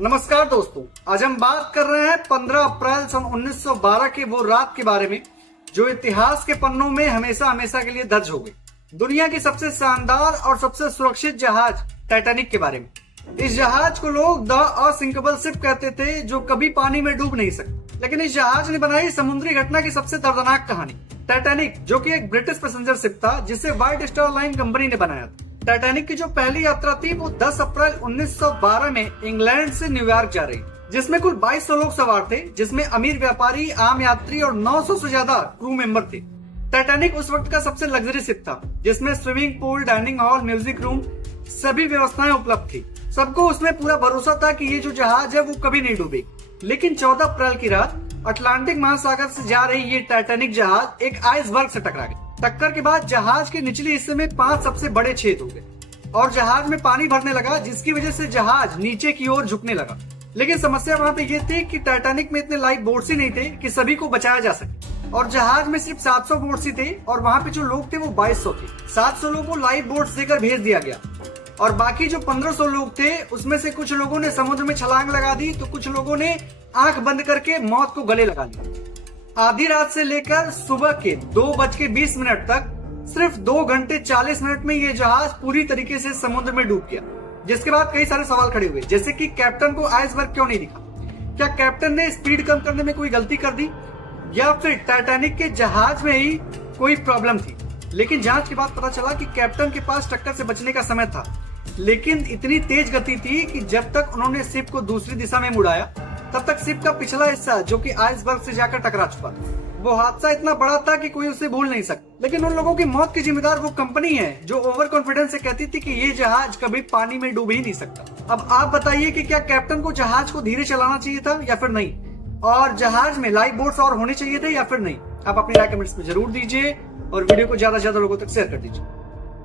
नमस्कार दोस्तों, आज हम बात कर रहे हैं 15 अप्रैल सन 1912 के वो रात के बारे में जो इतिहास के पन्नों में हमेशा हमेशा के लिए दर्ज हो गई। दुनिया की सबसे शानदार और सबसे सुरक्षित जहाज टाइटैनिक के बारे में। इस जहाज को लोग द असिंकेबल शिप कहते थे, जो कभी पानी में डूब नहीं सकता। लेकिन इस जहाज ने बनाई समुद्री घटना की सबसे दर्दनाक कहानी। टाइटैनिक, जो कि एक ब्रिटिश पैसेंजर शिप था जिसे व्हाइट स्टार लाइन कंपनी ने बनाया था। टाइटैनिक की जो पहली यात्रा थी वो 10 अप्रैल 1912 में इंग्लैंड से न्यूयॉर्क जा रही, जिसमें कुल 2200 लोग सवार थे, जिसमें अमीर व्यापारी, आम यात्री और 900 से ज्यादा क्रू मेंबर थे। टाइटैनिक उस वक्त का सबसे लग्जरी शिप था, जिसमें swimming pool, dining hall, music room, सभी व्यवस्थाएं उपलब्ध थी। सबको उसमें पूरा भरोसा था कि ये जो जहाज है वो कभी नहीं डूबेगी। लेकिन 14 अप्रैल की रात अटलांटिक महासागर से जा रही ये टाइटैनिक जहाज एक आइसबर्ग से टकरा गई। टक्कर के बाद जहाज के निचले हिस्से में 5 सबसे बड़े छेद हो गए और जहाज में पानी भरने लगा, जिसकी वजह से जहाज नीचे की ओर झुकने लगा। लेकिन समस्या वहाँ पे ये थी कि टाइटैनिक में इतने लाइफ बोट्स ही नहीं थे कि सभी को बचाया जा सके, और जहाज में सिर्फ 700 बोट्स ही थे और वहाँ पे जो लोग थे वो 2200 थे। 700 लोगों को लाइफ बोट्स देकर भेज दिया गया और बाकी जो 1500 लोग थे उसमें से कुछ लोगों ने समुद्र में छलांग लगा दी, तो कुछ लोगों ने आंख बंद करके मौत को गले लगा लिया। आधी रात से लेकर सुबह के 2:20 तक सिर्फ 2 घंटे 40 मिनट में ये जहाज पूरी तरीके से समुद्र में डूब गया। जिसके बाद कई सारे सवाल खड़े हुए, जैसे कि कैप्टन को आइसबर्ग क्यों नहीं दिखा? क्या कैप्टन ने स्पीड कम करने में कोई गलती कर दी, या फिर टाइटैनिक के जहाज में ही कोई प्रॉब्लम थी? लेकिन जांच के बाद पता चला कि कैप्टन के पास टक्कर से बचने का समय था, लेकिन इतनी तेज गति थी कि जब तक उन्होंने शिप को दूसरी दिशा में मुड़ाया तब तक शिप का पिछला हिस्सा, जो कि आइसबर्ग से जाकर टकरा चुका था। वो हादसा इतना बड़ा था कि कोई उसे भूल नहीं सकता। लेकिन उन लोगों की मौत की जिम्मेदार वो कंपनी है जो ओवर कॉन्फिडेंस से कहती थी कि ये जहाज कभी पानी में डूब ही नहीं सकता। अब आप बताइए कि क्या कैप्टन को जहाज को धीरे चलाना चाहिए था या फिर नहीं, और जहाज में लाइफ बोट्स और होने चाहिए थे या फिर नहीं? आप अपनी राय कमेंट्स में जरूर दीजिए और वीडियो को ज्यादा से ज्यादा लोगों तक शेयर कर दीजिए।